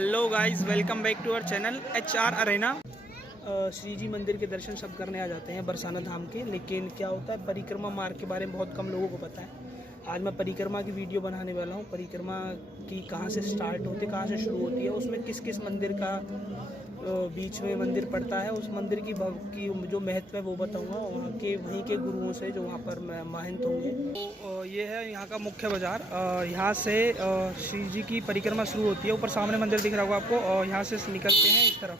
Hello guys, welcome back to our channel HR arena. Shri ji मंदिर के दर्शन सब करने आ जाते हैं बरसाना धाम के, लेकिन क्या होता है परिक्रमा मार्ग के बारे में बहुत कम लोगों को पता है। आज मैं परिक्रमा की वीडियो बनाने वाला हूँ। परिक्रमा की कहाँ से स्टार्ट होती है, कहाँ से शुरू होती है, उसमें किस किस मंदिर का बीच में मंदिर पड़ता है, उस मंदिर की जो महत्व है वो बताऊँगा वहाँ के वहीं के गुरुओं से जो वहाँ पर महंत होंगे। तो ये है यहाँ का मुख्य बाज़ार। यहाँ से श्री जी की परिक्रमा शुरू होती है। ऊपर सामने मंदिर दिख रहा होगा आपको, और यहाँ से निकलते हैं इस तरफ।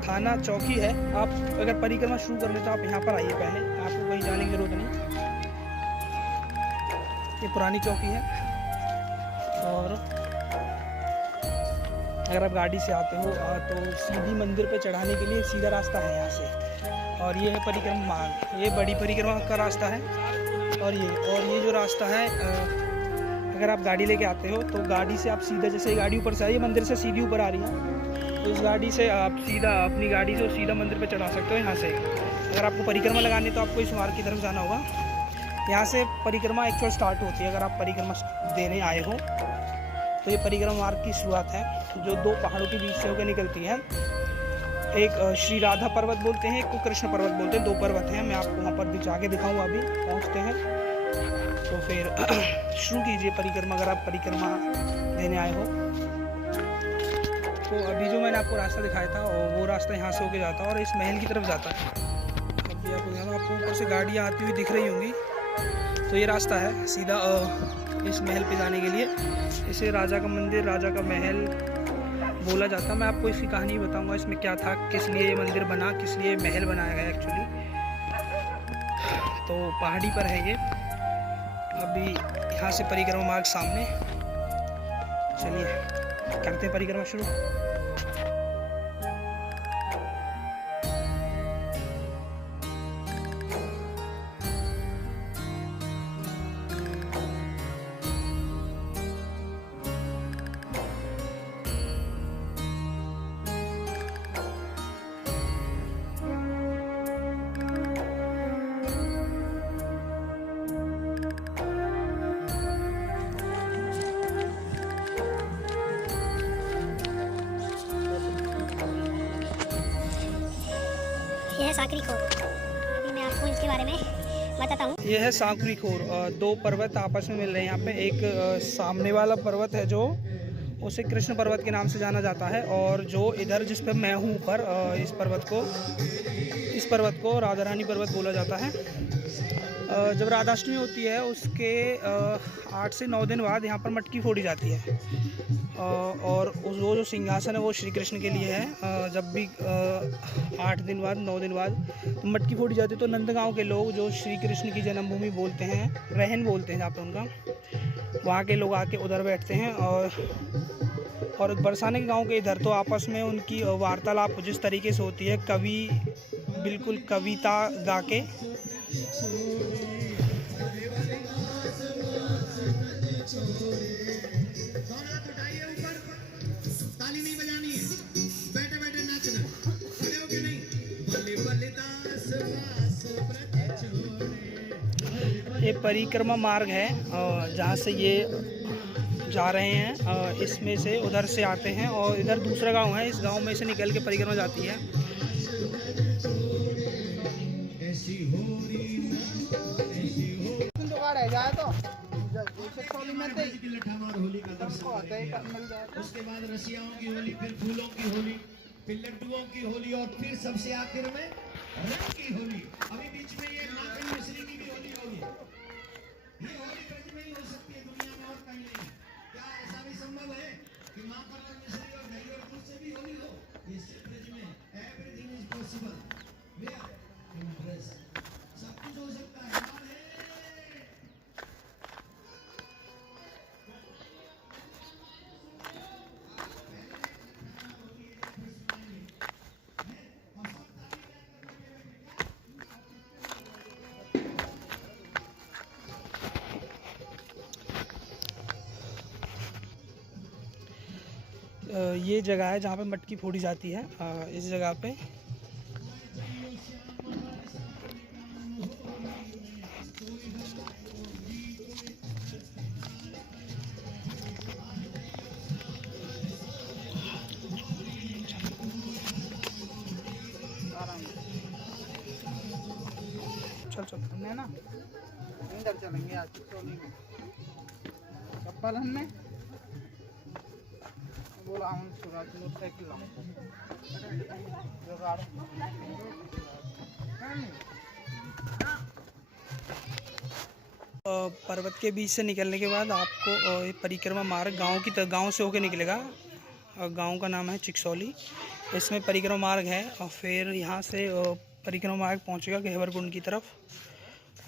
थाना चौकी है। आप अगर परिक्रमा शुरू करने तो आप यहाँ पर आइए, पहले आपको कहीं जाने की जरूरत नहीं। ये पुरानी चौकी है, और अगर आप गाड़ी से आते हो तो सीधी मंदिर पे चढ़ाने के लिए सीधा रास्ता है यहाँ से। और ये है परिक्रमा मार्ग, ये बड़ी परिक्रमा का रास्ता है। और ये जो रास्ता है, अगर आप गाड़ी लेके आते हो तो गाड़ी से आप सीधा, जैसे गाड़ी ऊपर से आई, मंदिर से सीधी ऊपर आ रही है, तो इस गाड़ी से आप सीधा अपनी गाड़ी से सीधा मंदिर पे चढ़ा सकते हो यहाँ से। अगर आपको परिक्रमा लगानी तो आपको इस मार्ग की तरफ जाना होगा। यहाँ से परिक्रमा एक्चुअल स्टार्ट होती है। अगर आप परिक्रमा देने आए हो तो ये परिक्रमा मार्ग की शुरुआत है, जो दो पहाड़ों के बीच से होकर निकलती है। एक श्री राधा पर्वत बोलते हैं, एक को कृष्ण पर्वत बोलते हैं। दो पर्वत हैं, मैं आपको वहाँ पर जाके दिखाऊँगा। अभी पहुँचते हैं तो फिर शुरू कीजिए परिक्रमा, अगर आप परिक्रमा देने आए हो। तो अभी जो मैंने आपको रास्ता दिखाया था वो रास्ता यहाँ से होके जाता है और इस महल की तरफ जाता है। अभी आपको ऊपर से गाड़ियाँ आती हुई दिख रही होंगी, तो ये रास्ता है सीधा इस महल पे जाने के लिए। इसे राजा का मंदिर, राजा का महल बोला जाता है। मैं आपको इसकी कहानी बताऊंगा, इसमें क्या था, किस लिए ये मंदिर बना, किस लिए महल बनाया गया एक्चुअली। तो पहाड़ी पर है ये। अभी यहाँ से परिक्रमा मार्ग सामने, चलिए करते हैं परिक्रमा शुरू। ये है सांकरी खोर। अभी मैं आपको इसके बारे में बताता हूँ। ये है सांकरी खोर। दो पर्वत आपस में मिल रहे हैं यहाँ पे। एक सामने वाला पर्वत है जो उसे कृष्ण पर्वत के नाम से जाना जाता है, और जो इधर जिस पे मैं हूँ ऊपर, इस पर्वत को राधा रानी पर्वत बोला जाता है। जब राधाष्टमी होती है उसके 8 से 9 दिन बाद यहाँ पर मटकी फोड़ी जाती है। और वो जो सिंहासन है वो श्री कृष्ण के लिए है। जब भी 8 दिन बाद, 9 दिन बाद मटकी फोड़ी जाती है, तो नंदगांव के लोग, जो श्री कृष्ण की जन्मभूमि बोलते हैं, रहन बोलते हैं जहाँ पे उनका, वहाँ के लोग आके उधर बैठते हैं। और बरसाने के गांव के इधर तो आपस में उनकी वार्तालाप जिस तरीके से होती है, कवि बिल्कुल कविता गा के ताली नहीं बजानी है, बैठे बैठे नाचना, खड़े होके नहीं। बल्ले बल्ले दास दास व्रत छोड़े। ये परिक्रमा मार्ग है जहाँ से ये जा रहे हैं। इसमें से उधर से आते हैं, और इधर दूसरा गांव है, इस गांव में से निकल के परिक्रमा जाती है। उसके बाद रसियाओं की होली, फिर फूलों की होली, फिर लड्डुओं की होली, और फिर सबसे आखिर में रंग की होली। अभी बीच में ये माखन मिश्री की भी होली होगी। ये होली ब्रज में ही हो सकती है, दुनिया में और कहीं नहीं। क्या ऐसा भी संभव है कि माखन और मिश्री और दही और दूध से भी होली हो? ये सिर्फ ब्रज में। Everything is possible. सब कुछ हो सकता है। ये जगह है जहाँ पे मटकी फोड़ी जाती है। इस जगह पे चल हमने ना अंदर चलेंगे आज चिकसौली में कब्बल हमने बोला हम सूरज मोटरसाइकिल जुगाड़ पर्वत के बीच से निकलने के बाद आपको ये परिक्रमा मार्ग गांव से होके निकलेगा। गांव का नाम है चिकसौली। इसमें परिक्रमा मार्ग है और फिर यहाँ से परिक्रमा मार्ग पहुँचेगा गहवर कुंड की तरफ।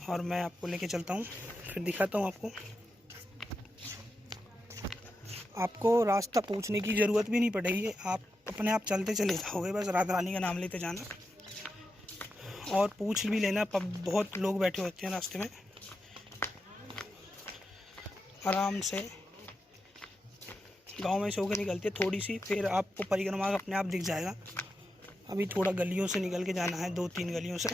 और मैं आपको लेके चलता हूँ, फिर दिखाता हूँ आपको रास्ता पूछने की ज़रूरत भी नहीं पड़ेगी, आप अपने आप चलते चले जाओगे। बस राधा रानी का नाम लेते जाना और पूछ भी लेना, बहुत लोग बैठे होते हैं रास्ते में। आराम से गांव में से होकर निकलते हैं थोड़ी सी, फिर आपको परिक्रमा अपने आप दिख जाएगा। अभी थोड़ा गलियों से निकल के जाना है, 2-3 गलियों से।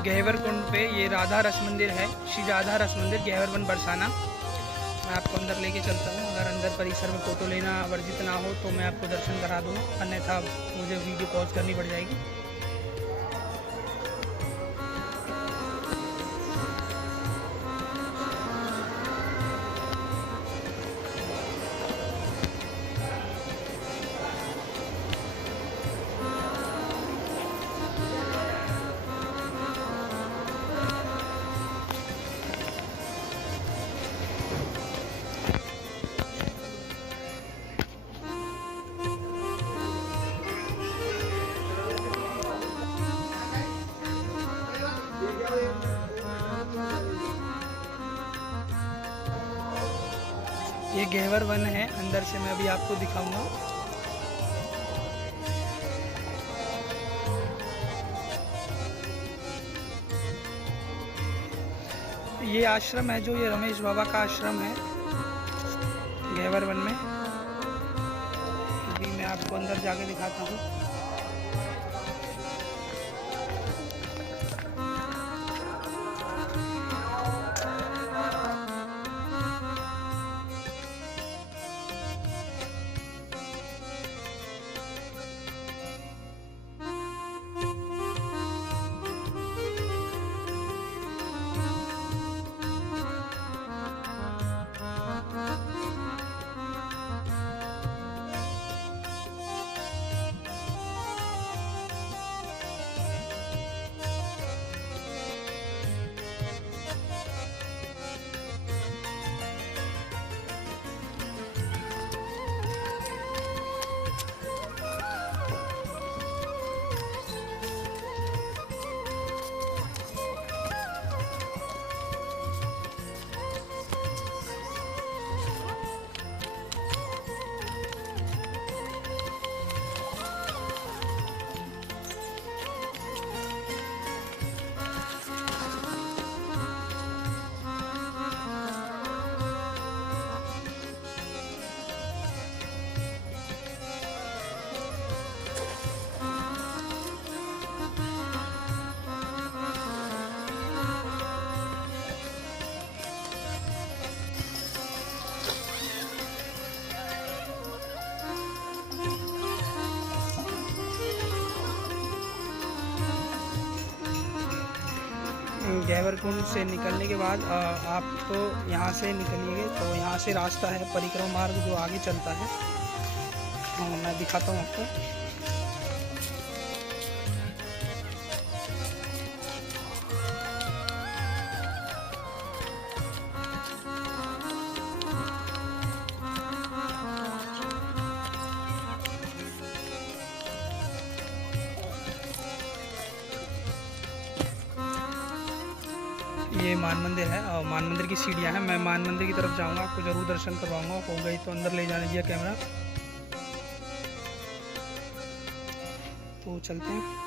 गहवर कुंड पे ये राधा रस मंदिर है, श्री राधा रस मंदिर गहवर वन बरसाना। मैं आपको अंदर लेके चलता हूँ। अगर अंदर परिसर में फ़ोटो लेना वर्जित ना हो तो मैं आपको दर्शन करा दूँगा, अन्यथा मुझे वीडियो पॉज करनी पड़ जाएगी। ये गहवर वन है, अंदर से मैं अभी आपको दिखाऊंगा। ये आश्रम है जो ये रमेश बाबा का आश्रम है गहवर वन में। अभी मैं आपको अंदर जाके दिखाता हूँ। गैवर कुंड से निकलने के बाद आप तो यहाँ से निकलिएगा तो यहाँ से रास्ता है परिक्रमा मार्ग जो आगे चलता है। मैं दिखाता हूँ आपको। ये मान मंदिर है और मान मंदिर की सीढ़ियाँ हैं। मैं मान मंदिर की तरफ जाऊंगा, आपको ज़रूर दर्शन करवाऊंगा। हो गई तो अंदर ले जाने दिया कैमरा, तो चलते हैं।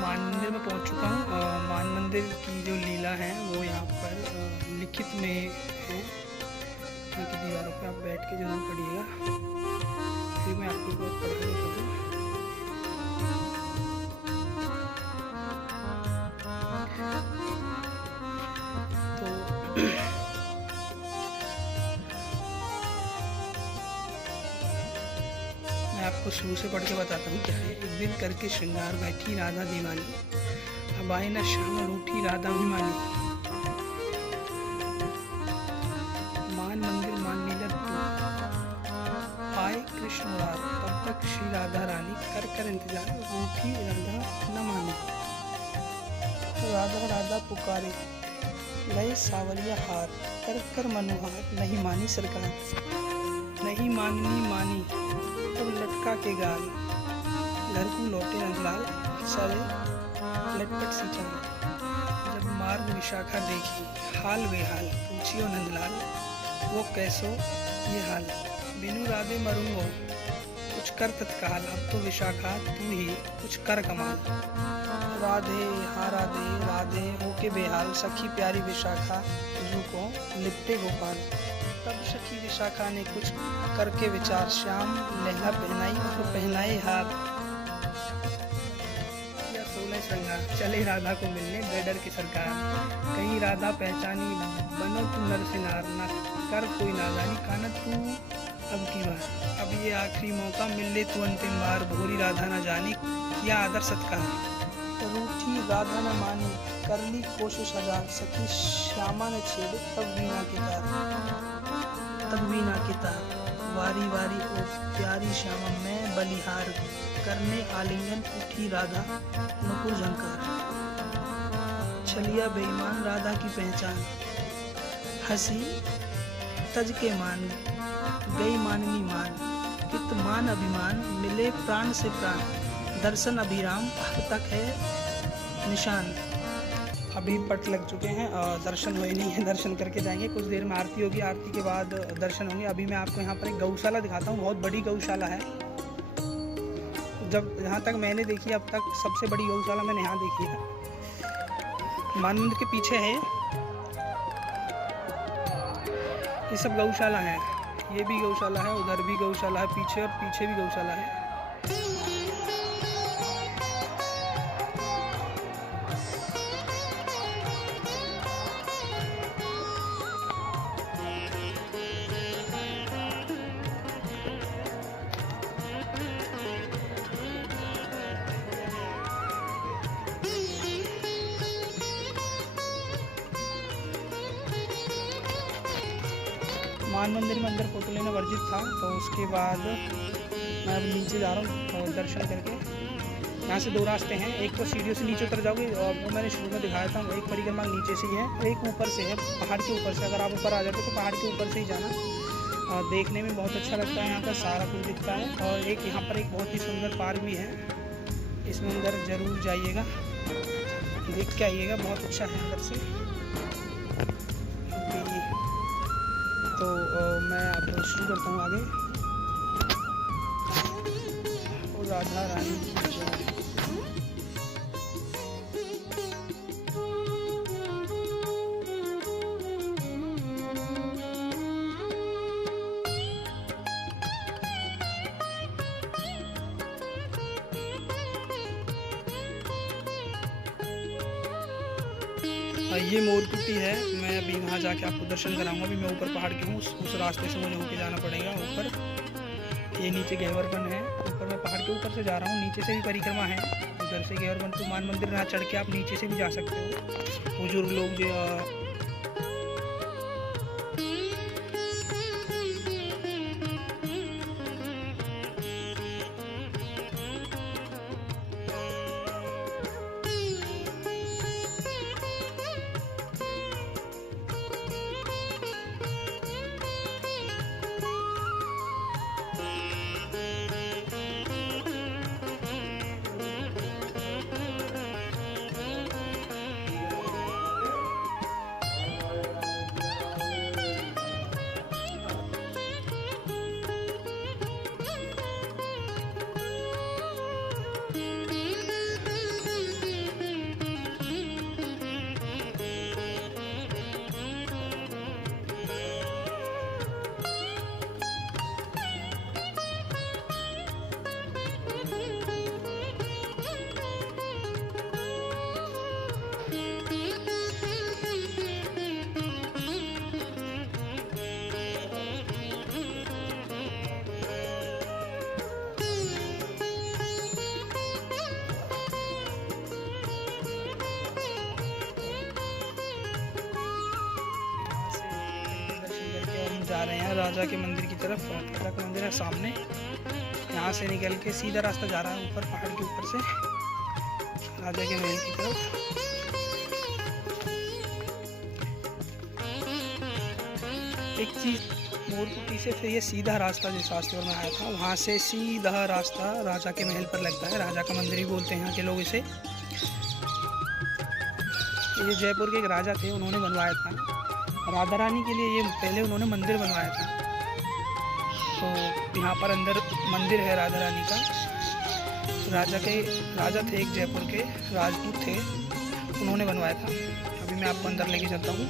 मान मंदिर में पहुंच चुका हूँ। मान मंदिर की जो लीला है वो यहाँ पर लिखित में है। यहाँ की दीवारों पे आप बैठ के जरूर पढ़िएगा, फिर मैं आपको बहुत पढ़ा देता हूँ। मैं आपको शुरू से पढ़ के बताता हूँ क्या है। एक दिन करके श्रृंगार बैठी राधा दीवानी, अब आए न शाम रूठी राधा अभिमानी। मान मंदिर मान लीला तू, आए कृष्ण रात, तब तक श्री राधा रानी कर कर इंतजार, रूठी राधा न मानी। राधा राधा पुकारे गए सावरिया हार, कर कर मनोहार, नहीं मानी सरकार। नहीं माननी मानी तब लटका के गाल, घर को लौटे नंदलाल, सरे लटपट सी चाल। जब मार्ग विशाखा देखी, हाल बेहाल, पूछियो नंदलाल, वो कैसो ये हाल। बिनु राधे मरूंगो, कुछ कर तत्काल, अब तो विशाखा तू ही कुछ कर कमाल। राधे हाँ राधे राधे होके बेहाल, सखी प्यारी विशाखा तुझू को लिपटे गोपाल। तब सखी विशाखा ने कुछ करके विचार, श्याम लहंगा पहनाई तो पहनाए हार। या 16 श्रृंगार, चले राधा को मिलने बेडर की सरकार। कहीं राधा पहचानी, बनो तू नरसिनार, न कर कोई नादानी, काना तू अब की बार। अब ये आखिरी मौका, मिल ले तू अंतिम बार। भोरी राधा न जानी, किया आदर सत्कार, रूठी राधा न मानी, कर ली कोशिश हजार। सखी श्यामा ने छेड़े तब वीणा की तार, तब वीणा की तार। वारी वारी ओ प्यारी श्यामा मैं बलिहार, करने आलिंगन उठी राधा नुपुर झंकार। छलिया बेईमान राधा की पहचान, हंसी तज के मान, गई माननी मान। कित मान अभिमान, मिले प्राण से प्राण, दर्शन अभिराम अब तक है निशान। अभी पट लग चुके हैं और दर्शन हुए नहीं है, दर्शन करके जाएंगे। कुछ देर में आरती होगी, आरती के बाद दर्शन होंगे। अभी मैं आपको यहाँ पर एक गौशाला दिखाता हूँ, बहुत बड़ी गौशाला है। जब यहाँ तक मैंने देखी अब तक सबसे बड़ी गौशाला मैंने यहाँ देखी है। मान मंदिर के पीछे है ये सब गौशाला है। ये भी गौशाला है, उधर भी गौशाला है पीछे, और पीछे भी गौशाला है। मान मंदिर में अंदर फोटो लेना वर्जित था, तो उसके बाद मैं अब नीचे जा रहा हूँ दर्शन करके। यहाँ से 2 रास्ते हैं, एक तो सीढ़ियों से नीचे उतर जाओगे और वो मैंने शुरू में दिखाया था, एक परिक्रमा नीचे से ही है, एक ऊपर से है, पहाड़ के ऊपर से। अगर आप ऊपर आ जाते तो पहाड़ के ऊपर से ही जाना, और देखने में बहुत अच्छा लगता है, यहाँ पर सारा कुछ दिखता है। और एक यहाँ पर एक बहुत ही सुंदर पार्क भी है, इसमें अंदर ज़रूर जाइएगा, देख के आइएगा, बहुत अच्छा है अंदर से। तो मैं अब शुरू करता हूँ आगे। और राधा रानी की जय। ये मोरकुटी है, मैं अभी वहाँ जाके आपको दर्शन कराऊंगा। अभी मैं ऊपर पहाड़ के हूँ, उस रास्ते से मुझे होके जाना पड़ेगा ऊपर। ये नीचे घेवरवन है, ऊपर मैं पहाड़ के ऊपर से जा रहा हूँ, नीचे से भी परिक्रमा है। उधर से घेवरवन को मान मंदिर ना चढ़ के आप नीचे से भी जा सकते हो। बुजुर्ग लोग जो जा रहे हैं राजा के मंदिर की तरफ। राजा का मंदिर है सामने, यहाँ से निकल के सीधा रास्ता जा रहा है ऊपर पहाड़ के ऊपर से राजा के महल की तरफ। एक चीज़, मोरकुटी से फिर ये सीधा रास्ता जिस रास्ते पर मैं आया था वहाँ से सीधा रास्ता राजा के महल पर लगता है। राजा का मंदिर ही बोलते हैं यहाँ के लोग इसे। ये जयपुर के एक राजा थे, उन्होंने बनवाया था राधा रानी के लिए, ये पहले उन्होंने मंदिर बनवाया था। तो यहाँ पर अंदर मंदिर है राधा रानी का। राजा थे एक जयपुर के, राजपूत थे, उन्होंने बनवाया था। अभी मैं आपको अंदर लेके चलता हूँ।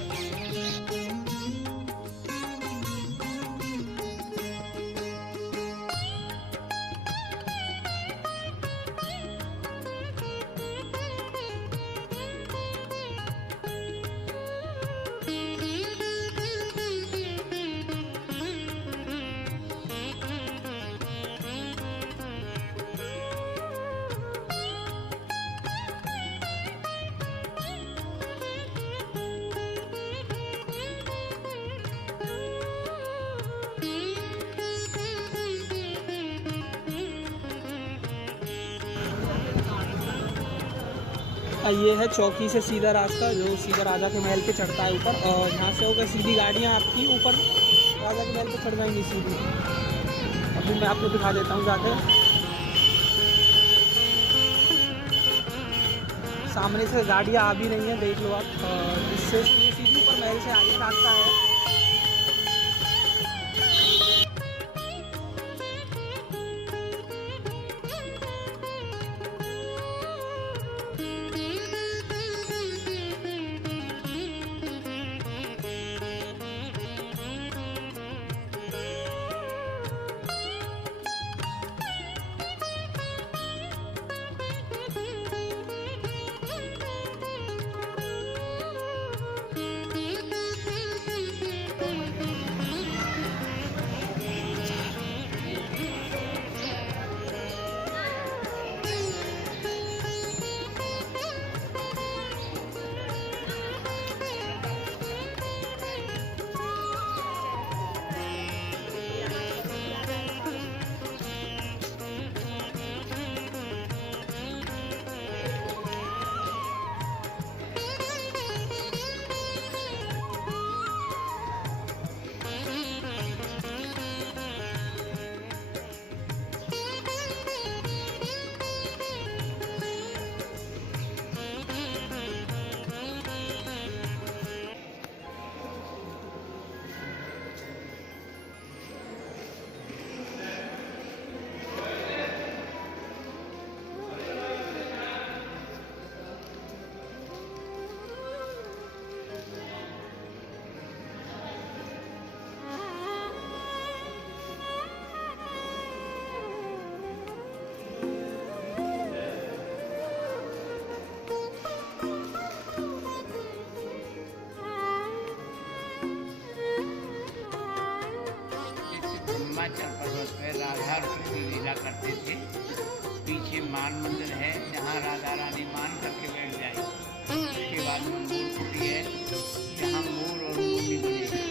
ये है चौकी से सीधा रास्ता जो सीधा राजा के महल पे चढ़ता है ऊपर, और यहाँ से होकर सीधी गाड़ियाँ आपकी ऊपर राजा के महल पे चढ़ जाएंगी सीधी। अभी मैं आपको दिखा देता हूँ जाके। सामने से गाड़ियाँ आ भी रही हैं, देख लो आप। इससे सीधी ऊपर महल से आगे रास्ता है। हिमाचल पर्वत पर राधा और कृष्ण लीला करते थे। पीछे मान मंदिर है जहाँ राधा रानी मान करके बैठ जाए। उसके बाद में मोर कुटी है, यहाँ मोर और मोरनी बनेगी।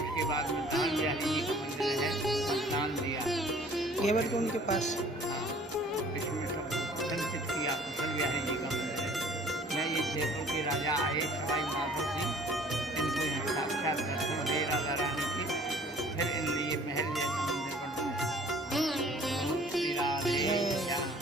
उसके बाद में दान बिहारी जी का मंदिर है, दान दिया केवल तो उनके पास। हाँ, इसमें सब संचित किया। कुशल बिहारी जी का मंदिर है। मैं ये जयपुर के राजा आए सवाई माधो सिंह, इनको यहाँ साक्षात दर्शन दे राधा रानी की, फिर इन लिए महल जैसा मंदिर बनता है। श्री राधे श्याम।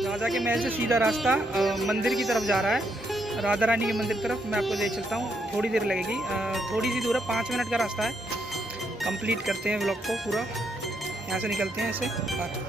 राजा के महल से सीधा रास्ता मंदिर की तरफ जा रहा है, राधा रानी के मंदिर की तरफ। मैं आपको ले चलता हूँ, थोड़ी देर लगेगी, थोड़ी सी दूर है, 5 मिनट का रास्ता है। कंप्लीट करते हैं व्लॉग को पूरा, यहाँ से निकलते हैं ऐसे बाहर।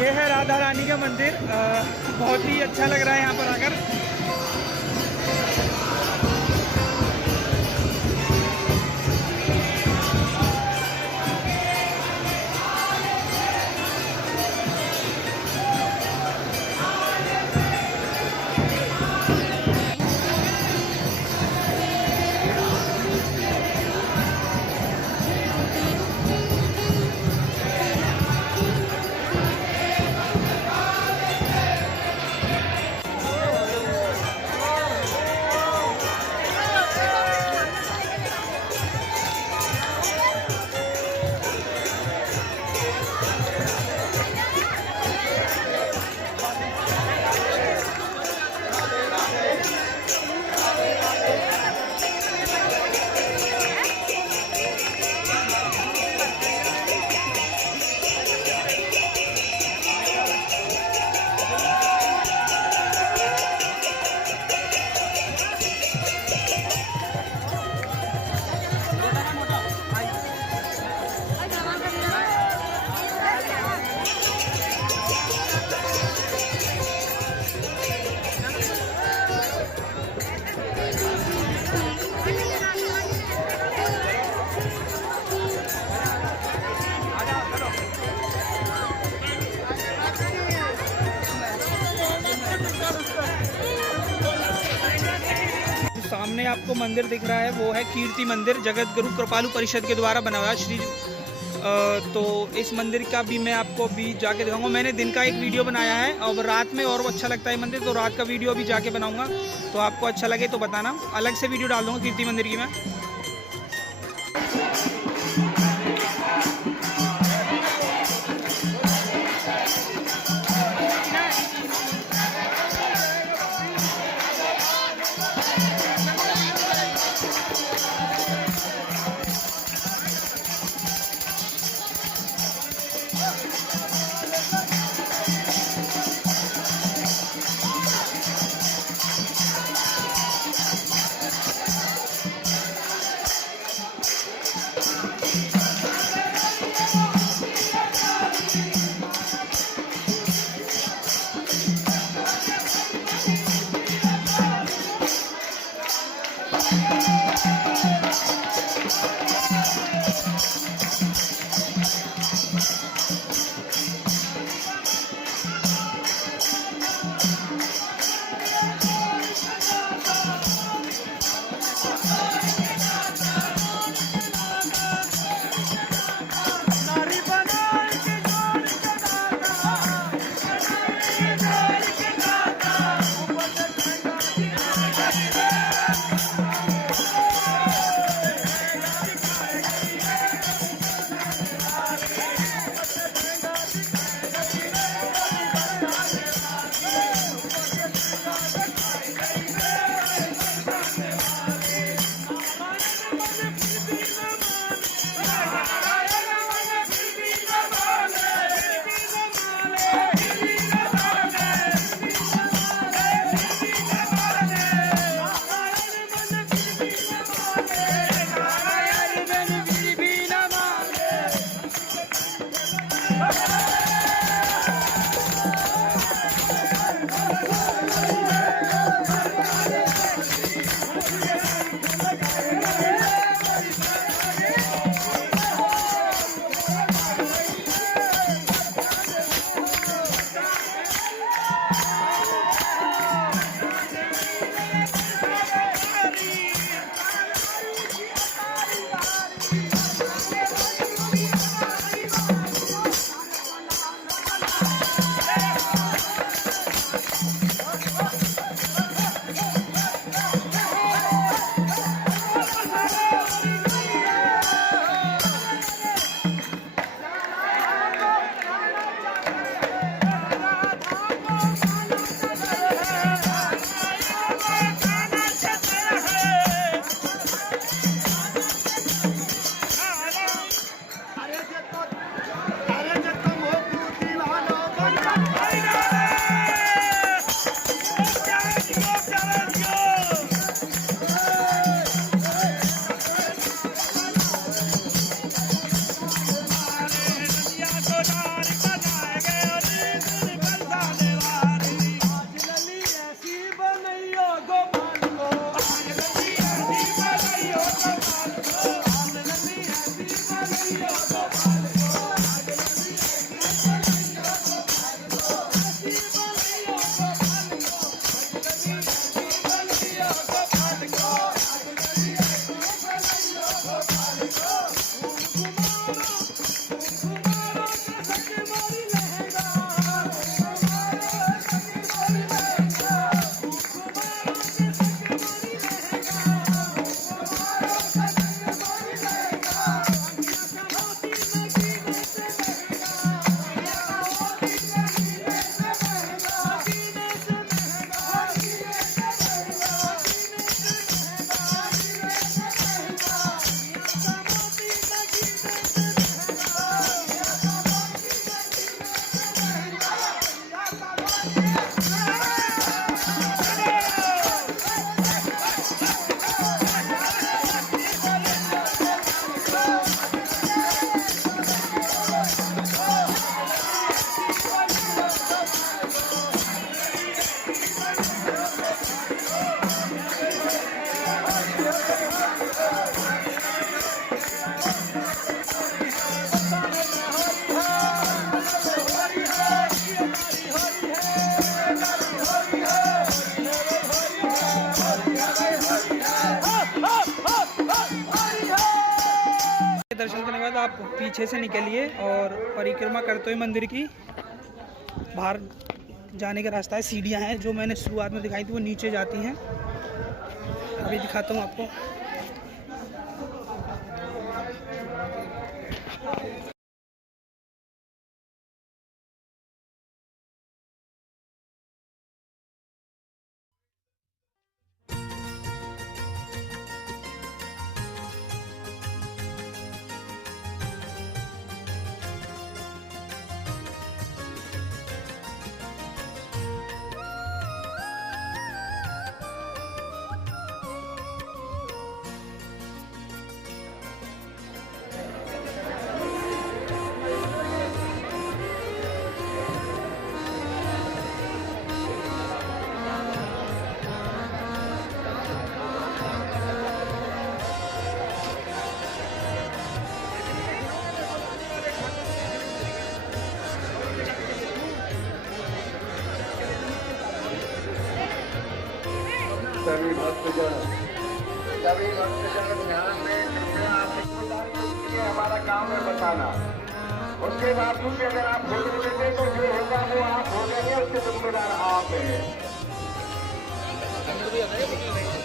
ये है राधा रानी का मंदिर, बहुत ही अच्छा लग रहा है यहाँ पर आकर। आपको मंदिर दिख रहा है वो है कीर्ति मंदिर, जगत गुरु कृपालु परिषद के द्वारा बना हुआ श्री। तो इस मंदिर का भी मैं आपको अभी जाके दिखाऊंगा। मैंने दिन का एक वीडियो बनाया है और रात में और अच्छा लगता है मंदिर, तो रात का वीडियो भी जाके बनाऊंगा। तो आपको अच्छा लगे तो बताना, अलग से वीडियो डाल दूंगा कीर्ति मंदिर की मैं। दर्शन करने के बाद आप पीछे से निकलिए और परिक्रमा करते हुए मंदिर की बाहर जाने का रास्ता है। सीढ़ियाँ हैं जो मैंने शुरुआत में दिखाई थी, वो नीचे जाती हैं। अभी दिखाता हूँ आपको। सभी भक्तजन ध्यान में कृपया आप ये हमारा काम है बताना। उसके बावजूद भी अगर आप फोटो लेते तो जो होगा वो आप हो जाएंगे, उसके जिम्मेदार आप हैं।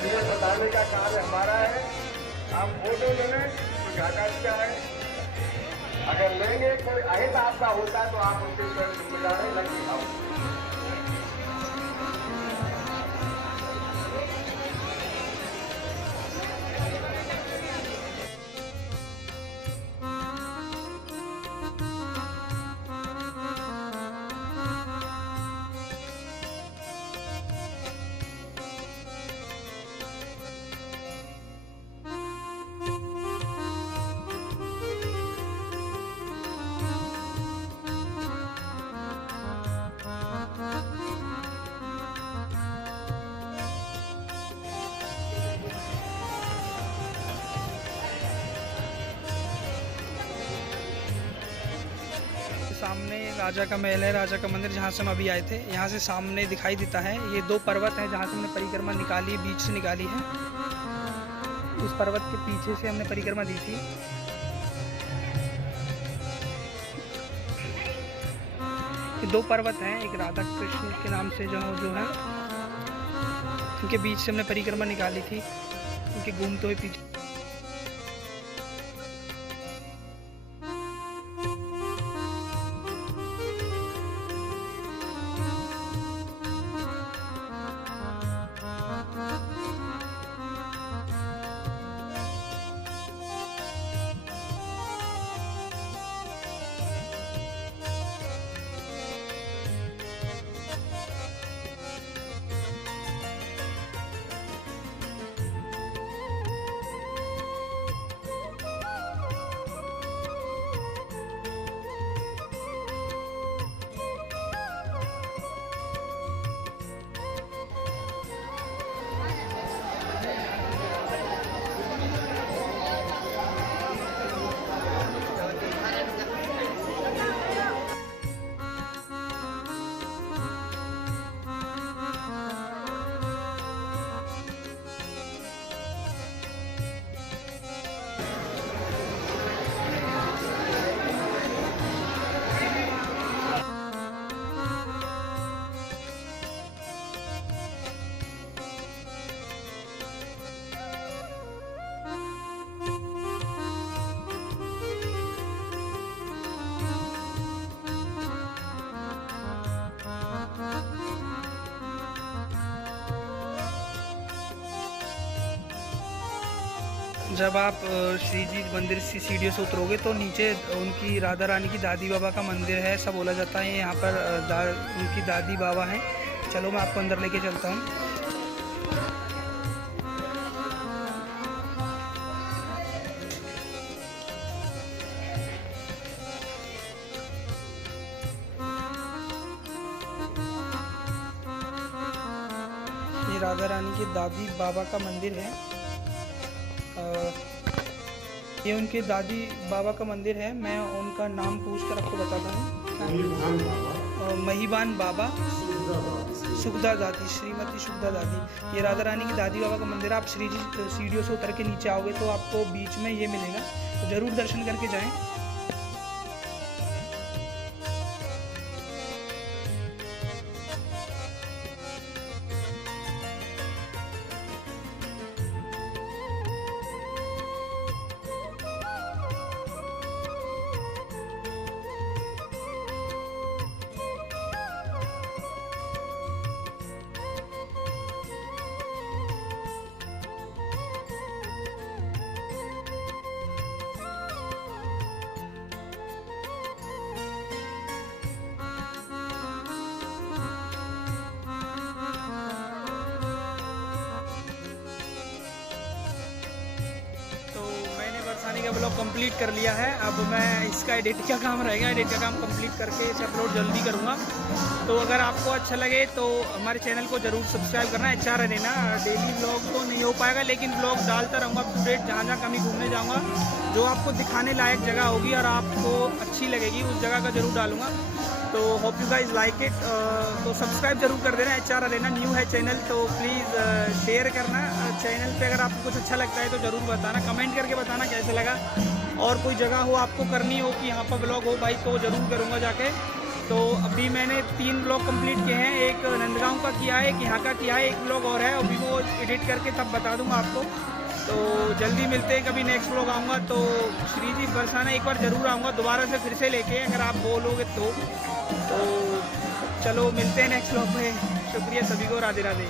ये बताने का कार्य हमारा है। आप फोटो ले लें तो ज्यादा अच्छा है। अगर लेंगे कोई अहित आपका होता है तो आप उसके जिम्मेदार है, लगी आओ। सामने राजा का महल है, राजा का मंदिर, जहाँ से हम अभी आए थे। यहाँ से सामने दिखाई देता है ये 2 पर्वत हैं जहाँ से हमने परिक्रमा निकाली, बीच से निकाली है। उस पर्वत के पीछे से हमने परिक्रमा दी थी। ये 2 पर्वत हैं, एक राधा कृष्ण के नाम से जो है, उनके बीच से हमने परिक्रमा निकाली थी, उनके घूमते हुए पीछे। जब आप श्री जी मंदिर से सीढ़ियों से उतरोगे तो नीचे उनकी राधा रानी की दादी बाबा का मंदिर है, ऐसा बोला जाता है। यहाँ पर उनकी दादी बाबा हैं। चलो मैं आपको अंदर लेके चलता हूँ। ये राधा रानी के दादी बाबा का मंदिर है। ये उनके दादी बाबा का मंदिर है। मैं उनका नाम पूछ कर आपको बताता हूँ। महीबान बाबा सुखदा दादी, श्रीमती सुखदा दादी। ये राधा रानी की दादी बाबा का मंदिर है। आप श्री जी सीढ़ियों से उतर के नीचे आओगे तो आपको बीच में ये मिलेगा, तो ज़रूर दर्शन करके जाएं। बरसाने का ब्लॉग कंप्लीट कर लिया है। अब मैं इसका एडिट का काम रहेगा, एडिट का काम कंप्लीट करके इसे अपलोड जल्दी करूँगा। तो अगर आपको अच्छा लगे तो हमारे चैनल को ज़रूर सब्सक्राइब करना। अच्छा रहना, डेली ब्लॉग तो नहीं हो पाएगा लेकिन ब्लॉग डालता रहूँगा अप टू डेट। जहाँ जहाँ कभी घूमने जाऊँगा, जो आपको दिखाने लायक जगह होगी और आपको अच्छी लगेगी उस जगह का ज़रूर डालूँगा। तो hope you guys like it. तो सब्सक्राइब जरूर कर देना। अच्छा रहना, न्यू है चैनल तो प्लीज़ शेयर करना। चैनल पे अगर आपको कुछ अच्छा लगता है तो ज़रूर बताना, कमेंट करके बताना कैसे लगा। और कोई जगह हो आपको करनी हो कि यहाँ पर ब्लॉग हो भाई तो ज़रूर करूँगा जाके। तो अभी मैंने 3 ब्लॉग कंप्लीट किए हैं, एक नंदगांव का किया है, एक यहाँ का किया है, एक ब्लॉग और है, अभी वो एडिट करके तब बता दूँगा आपको। तो जल्दी मिलते हैं, कभी नेक्स्ट ब्लॉग आऊँगा तो श्री जी बरसाना एक बार ज़रूर आऊँगा दोबारा से फिर से लेके, अगर आप बोलोगे तो चलो मिलते हैं नेक्स्ट ब्लॉग में। शुक्रिया सभी को, राधे राधे।